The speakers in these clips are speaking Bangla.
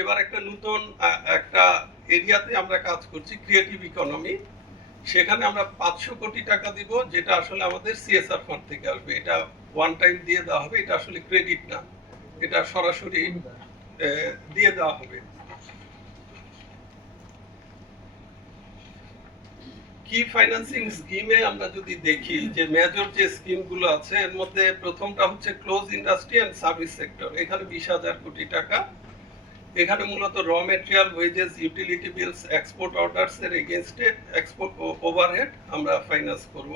এবার একটা নতুন একটা এরিয়াতে আমরা কাজ করছি, ক্রিয়েটিভ ইকোনমি। সেখানে আমরা 500 কোটি টাকা দিব, যেটা আসলে আমাদের সিএসআর ফান্ড থেকে আসবে। এটা ওয়ান টাইম দিয়ে দেওয়া হবে, এটা আসলে ক্রেডিট না, এটা সরাসরি দিয়ে দেওয়া হবে। কি ফাইন্যান্সিং স্কিমে আমরা যদি দেখি যে মেজর যে স্কিমগুলো আছে, এর মধ্যে প্রথমটা হচ্ছে close industry and service sector. এখানে 20,000 কোটি টাকা। এখানে মূলত raw material, wages, utility bills, export orders এর এগেইনস্টে এক্সপোর্ট ওভারহেড আমরা ফাইন্যান্স করব।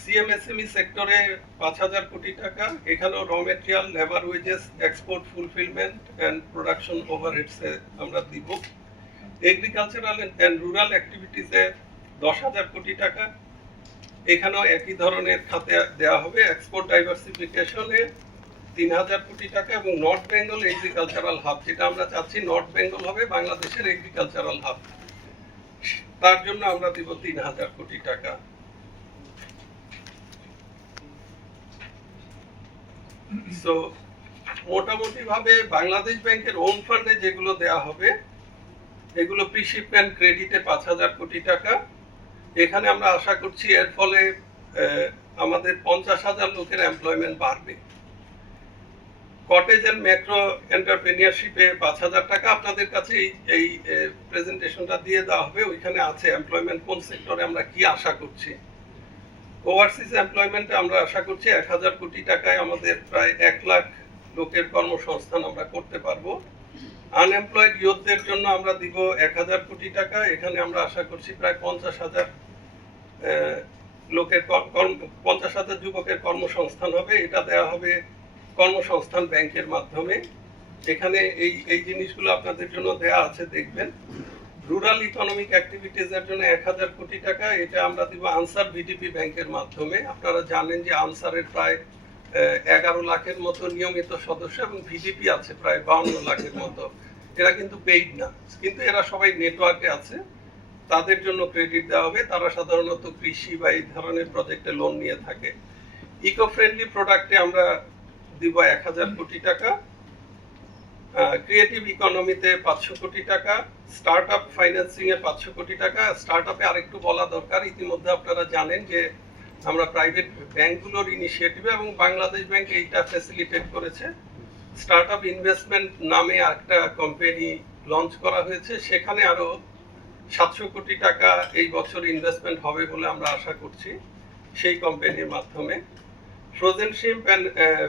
সিএমএসএমই সেক্টরে 5,000 কোটি টাকা। এখানেও raw material, labour wages, export fulfilment and production overheads আমরা দিব। এগ্রিকালচারাল অ্যান্ড রুরাল অ্যাক্টিভিটিসে 10,000 কোটি টাকা। এখানেও একই ধরনের খাতে দেওয়া হবে। এক্সপোর্ট ডাইভার্সিফিকেশনে 3,000 কোটি টাকা এবং নর্থ বেঙ্গল এগ্রিকালচারাল হাব, যেটা আমরা চাচ্ছি নর্থ বেঙ্গল হবে বাংলাদেশের এগ্রিকালচারাল হাব, তার জন্য আমরা দিব 3,000 কোটি টাকা। সো মোটামুটি ভাবে বাংলাদেশ ব্যাংকের ওন ফান্ডে যেগুলো দেয়া হবে, এগুলো প্রিশিপমেন্ট ক্রেডিটে 5,000 কোটি টাকা। এখানে আমরা আশা করছি এর ফলে আমাদের 50,000 লোকের এমপ্লয়মেন্ট বাড়বে। কটেজ এন্ড ম্যাক্রো এন্টারপ্রেনিয়রশিপে 5,000 টাকা। আপনাদের কাছে এই প্রেজেন্টেশনটা দিয়ে দেওয়া হবে, ওইখানে আছে এমপ্লয়মেন্ট কোন সেক্টরে আমরা কি আশা করছি। ওভারসিজ এমপ্লয়মেন্টে আমরা আশা করছি 1,000 কোটি টাকায় আমাদের প্রায় 1 লাখ লোকের কর্মসংস্থান আমরা করতে পারবো। আনএমপ্লয়েড ইয়ুথদের জন্য আমরা দিব 1,000 কোটি টাকা। এখানে আমরা আশা করছি প্রায় 50,000 লোকের 50,000 যুবকের কর্মসংস্থান হবে। এটা দেওয়া হবে কর্মসংস্থান ব্যাংকের মাধ্যমে। এখানে এই জিনিসগুলো আপনাদের জন্য দেয়া আছে, দেখবেন। রুরাল ইকোনমিক অ্যাক্টিভিটিস এর জন্য 1,000 কোটি টাকা। এটা আমরা দিব আনসার ভিডিপি ব্যাংকের মাধ্যমে। আপনারা জানেন যে আনসারের প্রায় 11 লাখের মতো নিয়মিত সদস্য এবং ভিডিপি আছে প্রায় 52 লাখের মতো। এরা কিন্তু পেইড না, কিন্তু এরা সবাই নেটওয়ার্কে আছে, তাদের জন্য ক্রেডিট দেওয়া হবে। তারা সাধারণত কৃষি বা এই ধরনের প্রজেক্টে লোন নিয়ে থাকে। ইকো ফ্রেন্ডলি প্রোডাক্টে আমরা দিব 1,000 কোটি টাকা। ক্রিয়েটিভ ইকোনমিতে 500 কোটি টাকা। স্টার্ট আপ ফাইন্যান্সিং এ 500 কোটি টাকা। স্টার্ট আপে আরেকটু বলা দরকার, ইতিমধ্যে আপনারা জানেন যে আমরা প্রাইভেট ব্যাংকগুলোর ইনিশিয়েটিভে এবং বাংলাদেশ ব্যাংক এইটা ফ্যাসিলিটেট করেছে। স্টার্ট আপ ইনভেস্টমেন্ট নামে একটা কোম্পানি লঞ্চ করা হয়েছে, সেখানে আরো 700 কোটি টাকা এই বছর ইনভেস্টমেন্ট হবে বলে আমরা আশা করছি সেই কোম্পানির মাধ্যমে। ফ্রোজেন শিম্প অ্যান্ড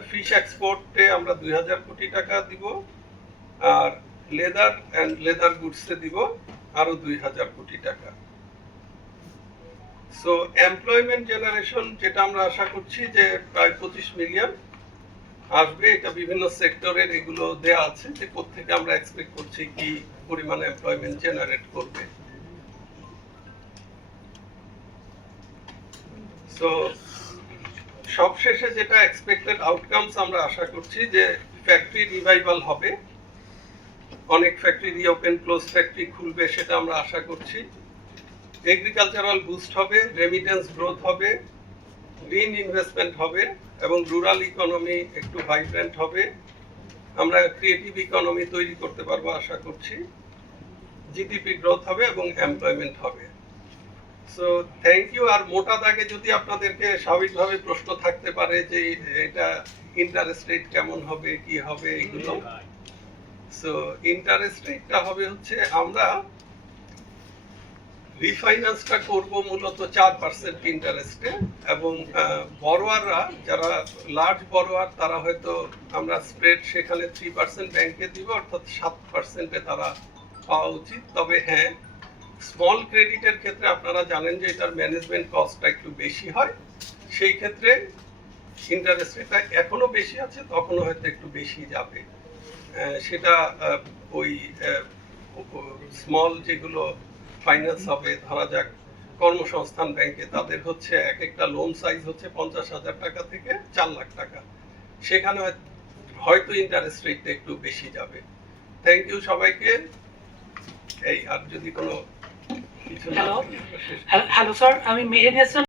ফিশ এক্সপোর্টে আমরা 2,000 কোটি টাকা দিব। আর লেদার অ্যান্ড লেদার গুডসে দিব আরো 2,000 কোটি টাকা। সো এমপ্লয়মেন্ট জেনারেশন যেটা আমরা আশা করছি যে প্রায় 25 মিলিয়ন আসবে। এটা বিভিন্ন সেক্টরের এগুলো দেয়া আছে যে কোত্থেকে আমরা এক্সপেক্ট করছি কি পরিমাণে এমপ্লয়মেন্ট জেনারেট করবে। সো সবশেষে যেটা এক্সপেক্টেড আউটকামস আমরা আশা করছি যে ফ্যাক্টরি রিভাইভাল হবে, অনেক ফ্যাক্টরি রিওপেন, ক্লোজ ফ্যাক্টরি খুলবে, সেটা আমরা আশা করছি। এগ্রিকালচারাল বুস্ট হবে, রেমিটেন্স গ্রোথ হবে, গ্রিন ইনভেস্টমেন্ট হবে এবং রুরাল ইকোনমি একটু ভাইব্রেন্ট হবে। আমরা ক্রিয়েটিভ ইকোনমি তৈরি করতে পারবো আশা করছি। জিডিপি গ্রোথ হবে এবং এমপ্লয়মেন্ট হবে। So thank you. আর মোটা দাগে যদি আপনাদেরকে স্বাভাবিকভাবে প্রশ্ন থাকতে পারে যে এটা ইন্টারেস্ট রেট কেমন হবে, কি হবে, এগুলো। সো ইন্টারেস্ট রেটটা হবে হচ্ছে, আমরা রিফাইন্যান্সটা করব মূলত 4% ইন্টারেস্টে এবং বড়োয়াররা যারা লার্জ বড়োয়ার তারা হয়তো আমরা স্প্রেড সেখানে 3% ব্যাংকে দিব, অর্থাৎ 7%-এ তারা পাওয়া উচিত। তবে হ্যাঁ, স্মল ক্রেডিটের ক্ষেত্রে আপনারা জানেন যে এটার ম্যানেজমেন্ট কস্টটা একটু বেশি হয়, সেই ক্ষেত্রে ইন্টারেস্ট রেটটা এখনো বেশি আছে, তখনও হয়তো একটু বেশি যাবে। সেটা ওই স্মল যেগুলো ফাইন্যান্স হবে, ধরা যাক কর্মসংস্থান ব্যাংকে, তাদের হচ্ছে এক একটা লোন সাইজ হচ্ছে 50,000 টাকা থেকে 4 লাখ টাকা, সেখানে হয়তো ইন্টারেস্ট রেটটা একটু বেশি যাবে। থ্যাংক ইউ সবাইকে। এই আর যদি কোনো কিছু। হ্যালো স্যার, আমি মেহেদি হাসান।